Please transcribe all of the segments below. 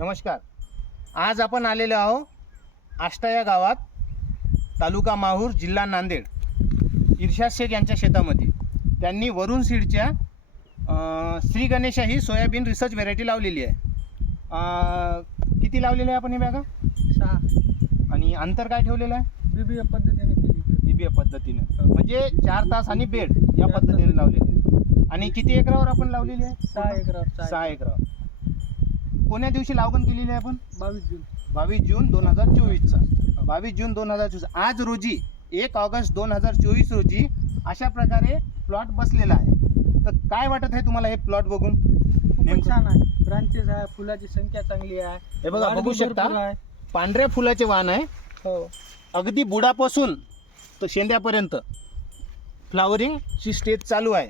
नमस्कार. आज आपण आलेलो आहो आष्टा या गावात, तालुका माहूर, जिल्हा नांदेड, इर्शाद शेख यांच्या शेतामध्ये. त्यांनी वरुण सीडच्या श्री गणेशा ही सोयाबीन रिसर्च व्हेरायटी लावलेली आहे. किती लावलेली आहे आपण हे बघा? 6. आणि अंतर काय ठेवलेलं आहे? बीबीएफ पद्धतीने केली. बीबीएफ पद्धतीने, म्हणजे 4 तास आणि बेड या पद्धतीने लावलेली आहे. आणि किती एकरावर आपण लावलेली आहे? 6 एकरावर. 6 एकरावर. कोण्या दिवशी लागवड केलेली आहे आपण? 22 जून. 22 जून 2024चा. 22 जून 2024. आज रोजी 1 ऑगस्ट 2024 रोजी अशा प्रकारे प्लॉट बसलेला आहे. तर काय वाटत आहे तुम्हाला हे प्लॉट बघून? खूप छान आहे. ब्रांचेस आहे, फुलाची संख्या चांगली आहे. हे बघा, बघू शकता, भरपूर आहे. पांढऱ्या फुलाचे वाण आहे. हो. अगदी बुडापासून तर शेंड्यापर्यंत फ्लावरिंगची स्टेज चालू आहे.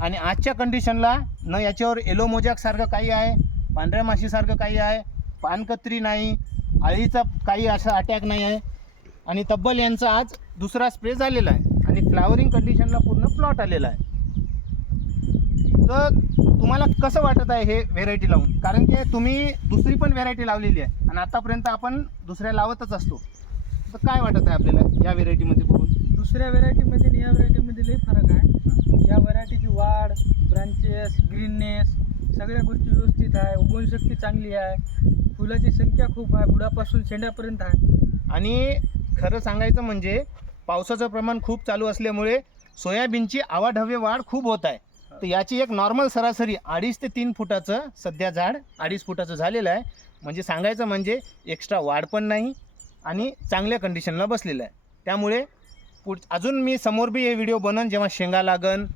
आणि आजच्या कंडिशनला न याच्यावर येलो मोजॅक सारखं काही आहे, पांढऱ्या माशीसारखं काही आहे, पानकत्री नाही, अळीचा काही असा अटॅक नाही आहे. आणि तब्बल यांचा आज दुसरा स्प्रे झालेला आहे आणि फ्लावरिंग कंडिशनला पूर्ण प्लॉट आलेला आहे. तर तुम्हाला कसं वाटत आहे हे व्हेरायटी लावून? कारण की तुम्ही दुसरी पण व्हेरायटी लावलेली आहे आणि आतापर्यंत आपण दुसऱ्या लावतच असतो. तर काय वाटत आहे आपल्याला या व्हेरायटीमध्ये बघून? दुसऱ्या व्हेरायटीमध्ये आणि या व्हेरायटीमध्ये लई फरक आहे. या व्हेरायटीची वाढ, ब्रांचेस, ग्रीननेस सगळ्या गोष्टी व्यवस्थित आहे. उगवणशक्ती चांगली आहे. फुलाची संख्या खूप आहे, बुडापासून शेंड्यापर्यंत आहे. आणि खरं सांगायचं म्हणजे पावसाचं प्रमाण खूप चालू असल्यामुळे सोयाबीनची आवाढव्य वाढ खूप होत आहे. तर याची एक नॉर्मल सरासरी 2.5 ते 3 फुटाचं सध्या झाड 2.5 फुटाचं झालेलं आहे. म्हणजे सांगायचं म्हणजे एक्स्ट्रा वाढ पण नाही आणि चांगल्या कंडिशनला बसलेलं आहे. त्यामुळे अजून मी समोर बी हे व्हिडिओ बनन, जेव्हा शेंगा लागन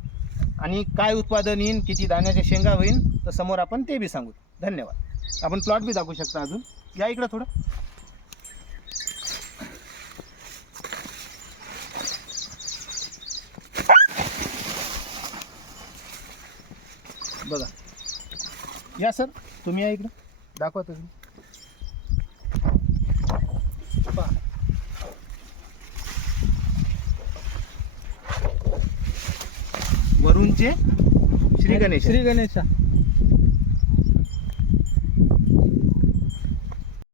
आणि काय उत्पादन येईन, किती दाण्याच्या शेंगा होईन, तर समोर आपण ते बी सांगू. धन्यवाद. आपण प्लॉट बी दाखवू शकता. अजून या इकडं थोडं. बघा, या सर, तुम्ही या इकडं, दाखवा तुम्ही. वरुणचे श्री गणेश. श्री गणेशा.